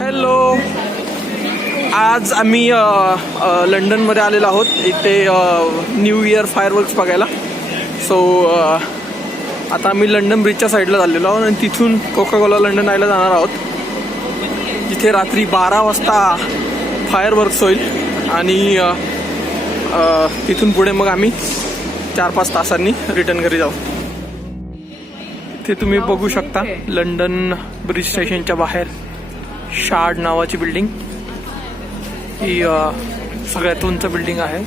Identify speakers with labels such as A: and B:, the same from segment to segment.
A: Hello. आज आम्ही लंडनमध्ये आलेलो आहोत. इथे न्यू इयर फायरवर्क्स बघायला. सो आता आम्ही लंडन ब्रिजच्या साईडला चाललेलो आहोत आणि तिथून कोका कोला लंडन आयला जाणार आहोत. जिथे रात्री बारा वाजता फायरवर्क्स होईल. आणि तिथून पुढे मग आम्ही चार पाच तासांनी रिटर्न घरी जाऊ. ते तुम्ही बघू शकता लंडन ब्रिज स्टेशनच्या बाहेर. शार्ड नावाची बिल्डिंग ही सगळ्यात उंच बिल्डिंग आहे.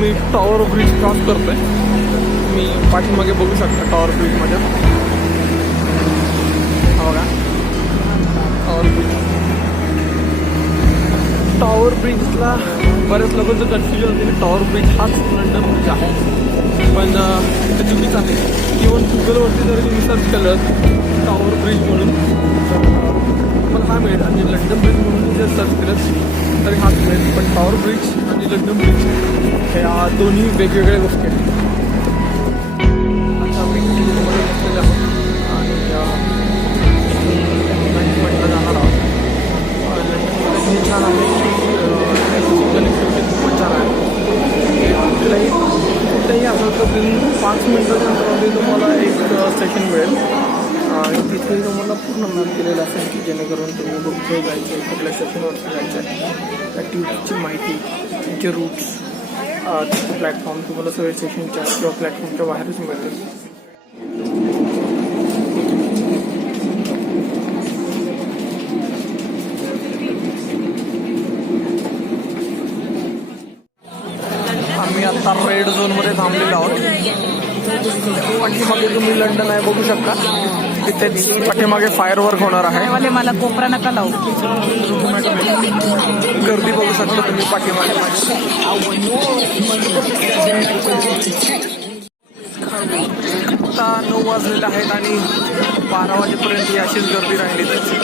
A: मी आम्ही टॉवर ब्रिज क्रॉस करतोय. मी पाठीमागे बघू शकता टॉवर ब्रिजमध्ये हो बघा. टॉवर ब्रिज टॉवर ब्रिजला बऱ्याच लोकांचं कन्फ्युजन होते की टॉवर ब्रिज हाच लंडन ब्रिज आहे. पण अं, ते आहे. इवन गुगलवरती जर तुम्ही सर्च केलं टॉवर ब्रिज म्हणून पण मला हा मिळेल. आणि लंडन ब्रिज म्हणून जर सर्च केलं तरी हाच मिळेल पण टॉवर ब्रिज आणि लंडन ब्रिज ह्या दोन्ही वेगवेगळ्या गोष्टी आहेत. आता मी तुम्हाला बसलेले आहोत. आणि म्हटलं जाणार आहोत. अं, लंडनमध्ये हे छान आहे. की कनेक्टिव्हिटी खूपच छान आहे. कुठलाही कुठेही असं तर पाच मिनटाच्या तुम्हाला एक स्टेशन मिळेल. आणि तिथे तुम्हाला पूर्ण मॅप केलेलं असेल की जेणेकरून तुम्ही कुठे जायचं आहे कुठल्या स्टेशनवरती जायचं आहे त्या ट्यूबची माहिती त्यांचे रूट्स प्लॅटफॉर्म तुम्हाला सगळे स्टेशनच्या किंवा प्लॅटफॉर्मच्या बाहेरच मिळतील. आम्ही आता रेड झोनमध्ये थांबलेलो आहोत. पाठीमागे तुम्ही लंडन आहे बघू शकता. तिथे पाठीमागे फायर वर्क होणार आहे
B: वाले मला कोपरा नका लावू
A: गर्दी बघू शकता तुम्ही पाठीमागे. आता नऊ वाजलेले आहेत आणि बारा वाजेपर्यंत ही अशीच गर्दी राहिली त्याची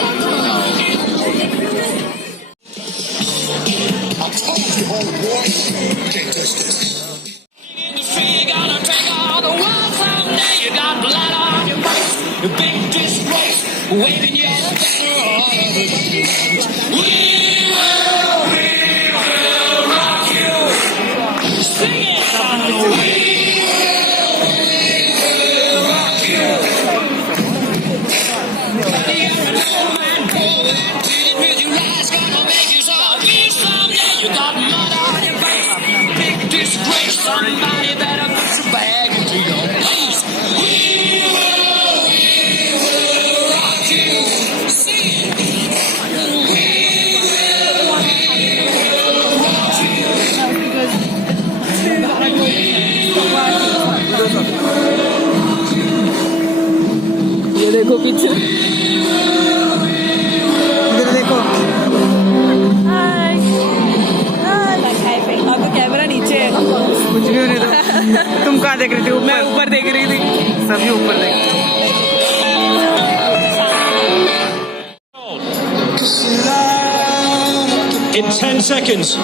C: The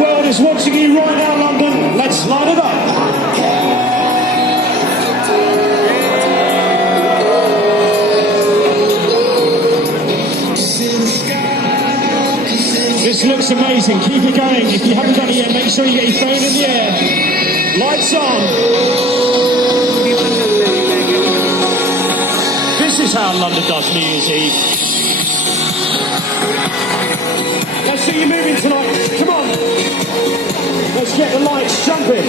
C: world
D: is watching you right now, London. Let's light it up. This looks amazing. Keep it going. If you haven't done it yet, make sure you get your phone in the air. Lights on. This is how London does New Year's Eve. Let's see you moving tonight. Come on. Let's get the lights jumping.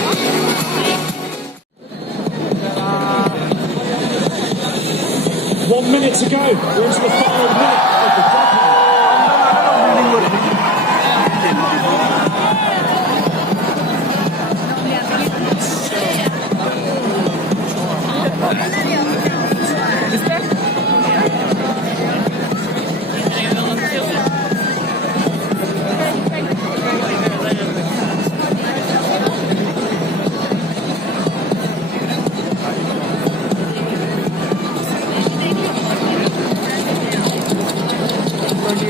D: One minute to go. We're into the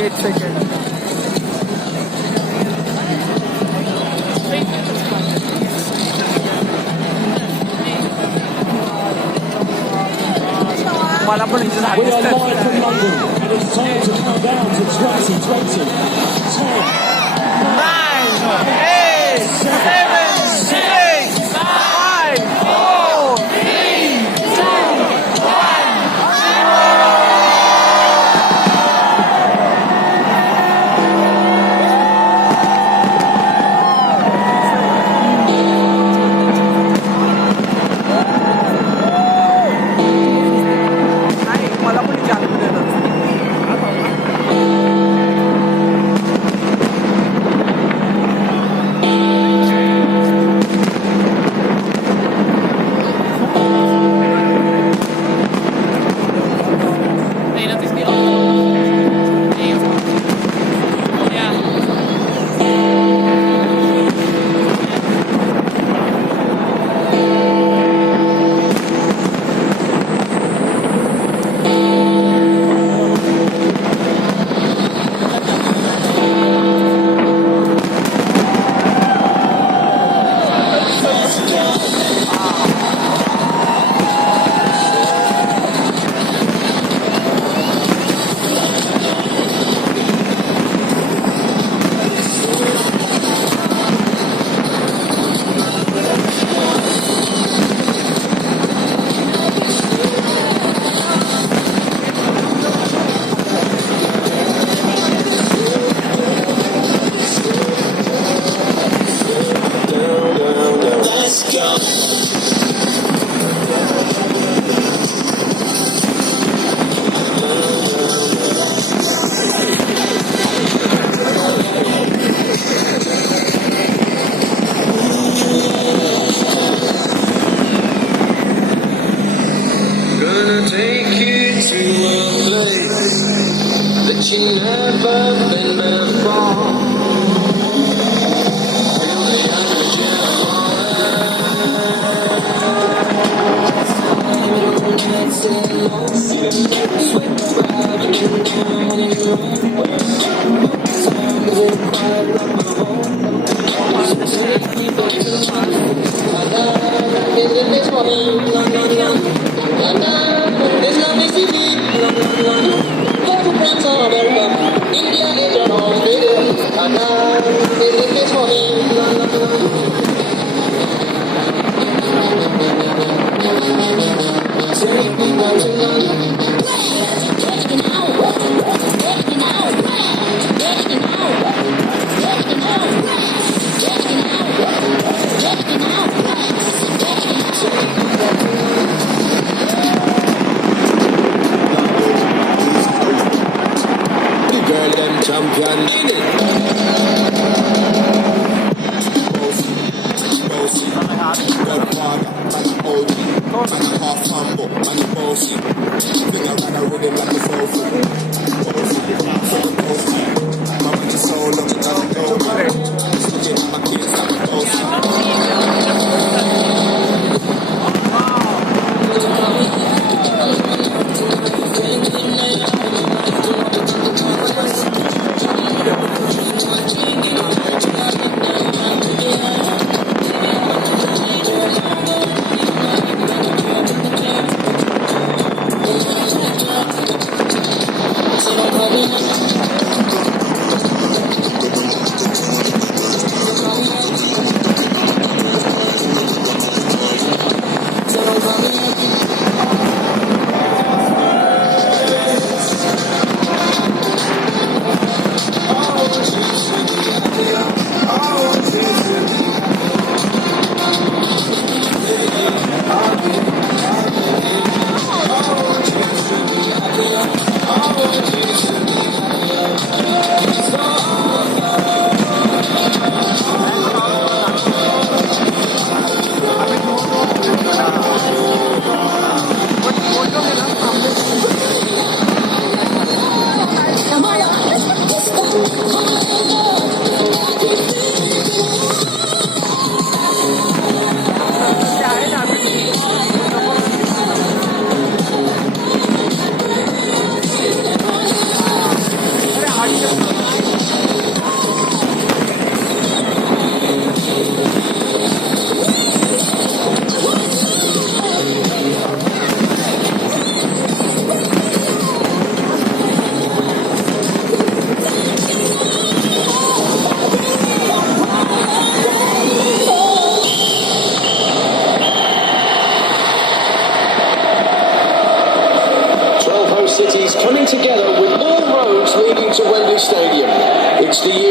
D: It's
C: a. Thank you.
E: coming together with all
F: roads leading to
E: Wembley Stadium. It's the
G: year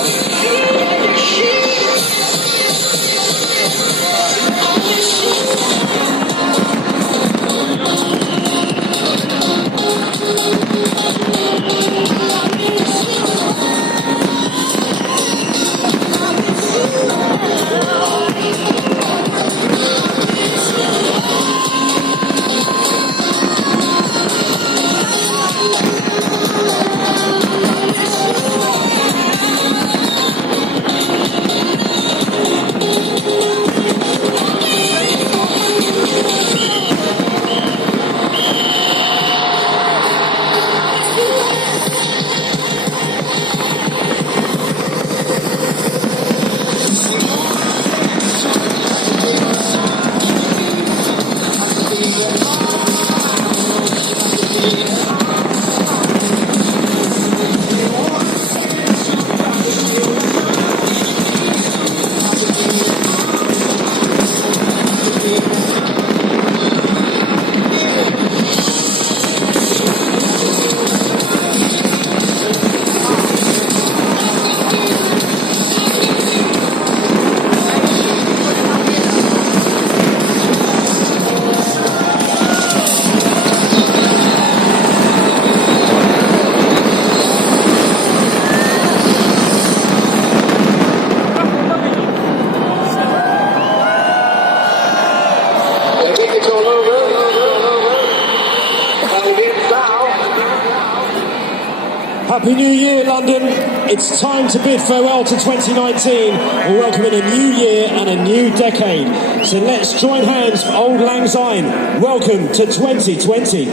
G: New Year, London. It's time to bid farewell to 2019. We're welcoming a new year and a new decade. So let's join hands for Old Lang Syne. Welcome to 2020.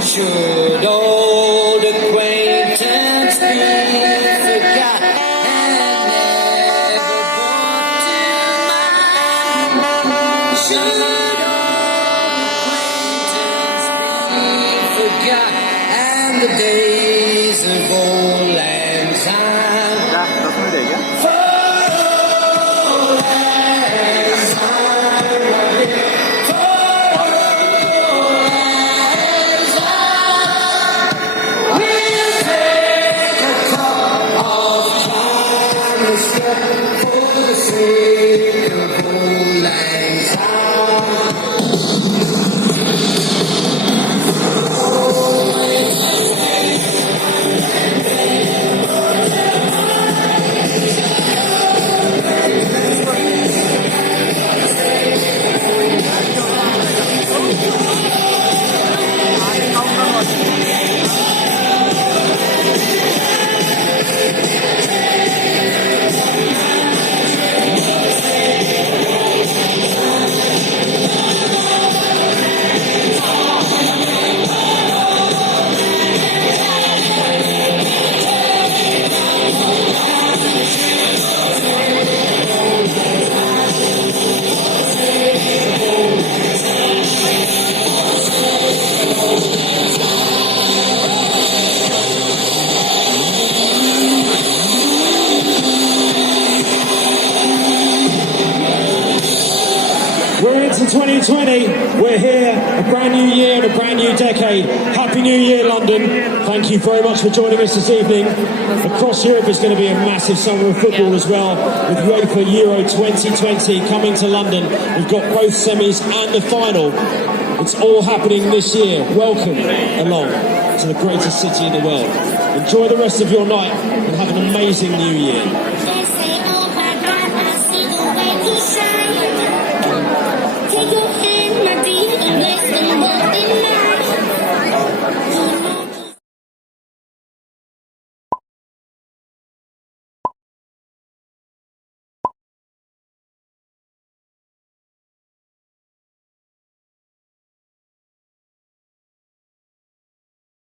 C: Should
D: all decade. Happy New Year, London. Thank you very much for joining us this evening. Across Europe, it's going to be a massive summer of football as well, with UEFA Euro 2020 coming to London. We've got both semis and the final. It's all happening this year. Welcome along to the greatest city in the world. Enjoy the rest of your night and have an amazing new year.